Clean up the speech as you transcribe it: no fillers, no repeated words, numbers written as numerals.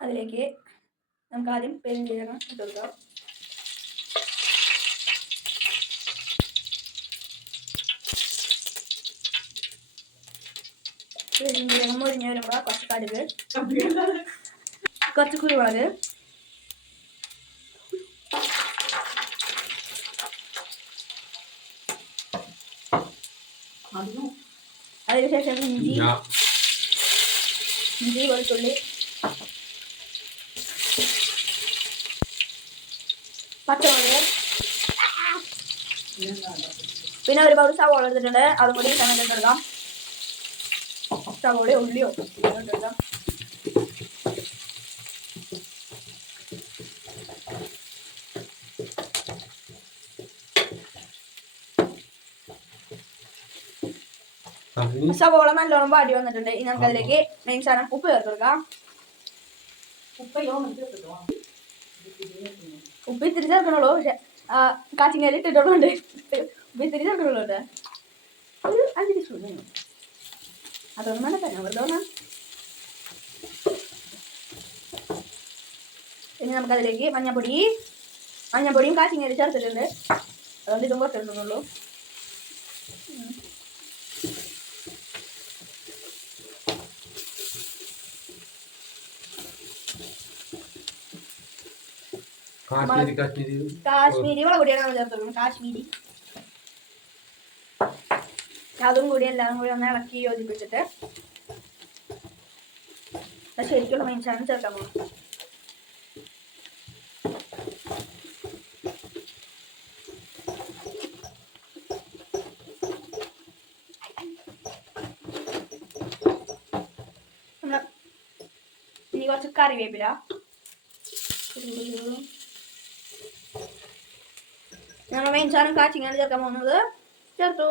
അതിലേക്ക് നമുക്ക് ആദ്യം പെരുംജീരകം ഇട്ട് കൊടുക്കാം. പെരുംജീരകം മുരിഞ്ഞ് വരുമ്പോൾ കുറച്ച് കടുക്, കുറച്ച് കുരുമുളക്, അതിനുശേഷം ഇഞ്ചി വെളുത്തുള്ളി, പച്ചമുളക്, പിന്നെ ഒരു ബൗൾ സവോള എടുത്തിട്ടുണ്ട്. അതും കൂടി സമയത്ത് എടുക്കാം. സവോള ഉള്ളിയോ എടുക്കാം. സവോള നല്ലോണം വാടി വന്നിട്ടുണ്ട്. ഇനി നമുക്ക് അതിലേക്ക് മെയിൻ സാധനം ഉപ്പ് ചേർത്ത് കൊടുക്കാം. ഉപ്പ് ഇത്തിരി ചേർക്കണുള്ളൂ. പക്ഷെ കാച്ചിങ്ങയിൽ ഇട്ടിട്ടുള്ളതുകൊണ്ട് ഉപ്പ് ഇത്തിരി ചേർക്കണുള്ളൂ. ഒരു 5 ടീസ്പൂൺ അതൊന്നും വേണ്ട തന്നെ വെറുതെ വേണം. ഇനി നമുക്കതിലേക്ക് മഞ്ഞപ്പൊടിയും കാച്ചിങ്ങയിൽ ചേർത്തിട്ടുണ്ട്. അതുകൊണ്ട് ഇതും കുറച്ചിട്ടുള്ളൂ. കാശ്മീരി മുളക് പൊടിയാണ് നമ്മൾ ചേർത്തുള്ളൂ. കാശ്മീരി അതും കൂടി എല്ലാം കൂടി ഒന്ന് ഇളക്കി യോജിപ്പിച്ചിട്ട് ശരിക്കുള്ള മെയിൻ സാധനം ചേർക്കാൻ പോകും. ഇനി കുറച്ച് കറിവേപ്പില, ഞങ്ങൾ മെയിൻ സാധനം കാച്ചിങ്ങാണ് ചേർക്കാൻ പോകുന്നത്. ചേർത്തു.